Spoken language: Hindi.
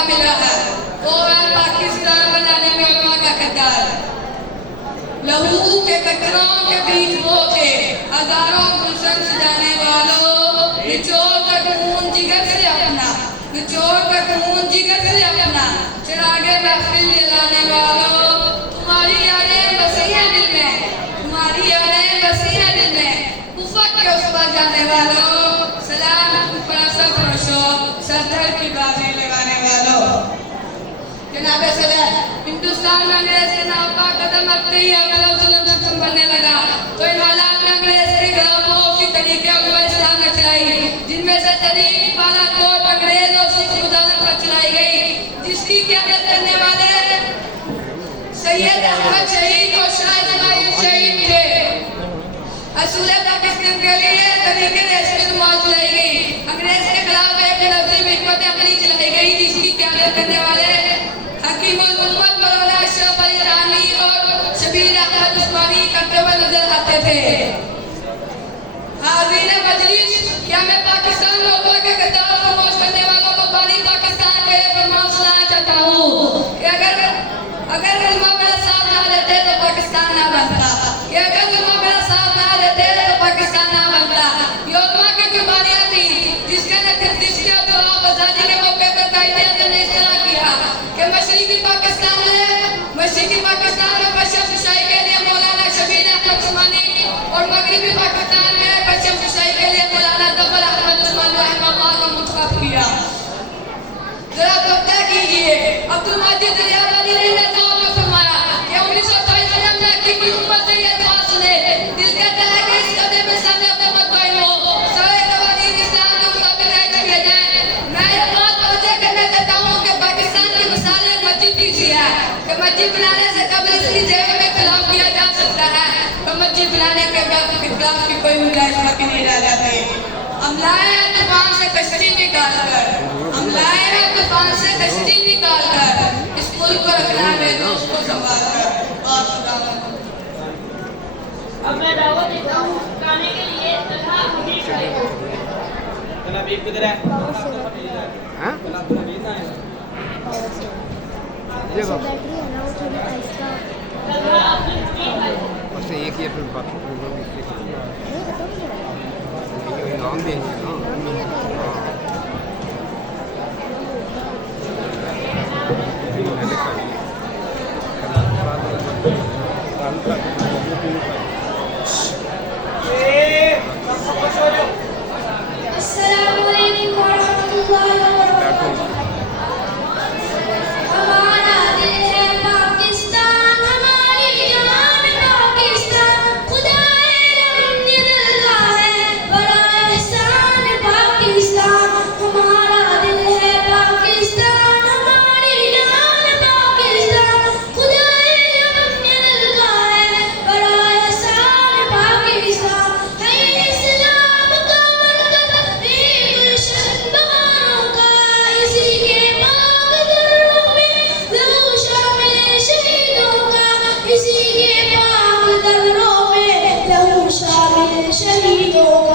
मौका मिला है वो है पाकिस्तान बनाने में उलमा का किरदार। लहू के कतरों के बीच वो के हजारों गुलशन सजाने वालों, निचोड़ कर खून जिगर से अपना, निचोड़ कर खून जिगर से अपना चिरागे महफिल जलाने वालों, तुम्हारी यादें बसी हैं दिल में, तुम्हारी यादें बसी हैं दिल में, उफ़क़ के उस पर जाने वालों, सलाम ऊपर सब फरोशो सरदार की बातें लगाने वालों। जनाब सदर, हिंदुस्तान में अंग्रेज के नाम पर कदम रखते ही अगला जुल्म बनने लगा तो इन हालात में अंग्रेज के खिलाफ बहुत सी तरीके उलमा इस्लाम ने चलाई, जिनमें से तरीक बालाकोट अंग्रेज और सिख मुजाहिद पर चलाई गई, जिसकी क़यादत करने वाले सैयद अहमद शहीद और शाह इस्माइल शहीद थे। असूल पाकिस्तान के लिए तरीके इस्तेमाल चलाई गई, अंग्रेज के खिलाफ एक लफ्ज़ी हिकमत अमली चलाई गई, जिसकी क़यादत करने वाले हकीमुल उम्मत मौलाना अशरफ अली थानवी और शबीर अहमद उस्मानी करते हुए नजर आते थे। हाज़रीन मजलिस, क्या मैं पाकिस्तान में उलमा के किरदार को खामोश करने वालों को बानी पाकिस्तान को यह फरमान सुनाना चाहता हूँ कि अगर उलमा मेरा साथ ना देते तो पाकिस्तान ना बनता, कि अगर उलमा मेरा साथ ना देते तो पाकिस्तान ना बनता। ये उलमा की कुर्बानियाँ थी जिसके अब्दुल आज़ादी के मौके पर कायदे ने इस तरह किया कि मशरिकी पाकिस्तान में पश्चिम कुशाई के लिए मौलाना शबीर अहमद उस्मानी और मगरिबी पाकिस्तान में पश्चिम कुशाई के लिए मौलाना ज़फ़र अहमद उस्मानी रहमतुल्लाह को मुंतखब किया। जरा पता कीजिए, अब्दुल मजीद रियाज़ी ने फरमाया कि 1923 में की उम्मत से ये बात सुने, दिल कहता है कि इस कदम में सामने अपने मत भाइयों सारे कवानीन इस्लाम के मुताबिक रह चुके हैं। मैं ये बात वाज़ेह करना चाहता हूँ कि पाकिस्तान की मिसाल एक मस्जिद की सी है कि मस्जिद बनाने से कबल इसकी जेब में खिलाफ किया जा सकता है, तो मस्जिद बनाने के खिलाफ की कोई गुंजाइश बाकी नहीं रह जाती। हम लाए हैं तूफान से कश्ती निकाल कर, हम लाए हैं तूफान से कश्ती निकाल कर, इस मुल्क को रखना है दोस्त को संभाल कर। और अब मैं दावत देता हूँ गाने के लिए तलहा हबीब भाई को। तलहा हबीब किधर है? हाँ? ये बात तलहा हबीब भाई बस एक ही फिर बात नाम देंगे ना। अस्सलामु अलैकुम व रहमतुल्लाहि व बरकातुहू। हमारा दिल है पाकिस्तान, हमारी जान पाकिस्तान, खुदाए रब ने दिल का है बड़ा एहसान पाकिस्तान। हमारा दिल है पाकिस्तान, हमारी जान पाकिस्तान, खुदाए रब ने दिल का है बड़ा एहसान पाकिस्तान। है इस्लाम का मरकज़ गुलशन बहारों का, इसी के बाग दर्रों में लहू शामिल शहीदों का, इसी के बाग दर्रों में लहू शामिल शहीदों का।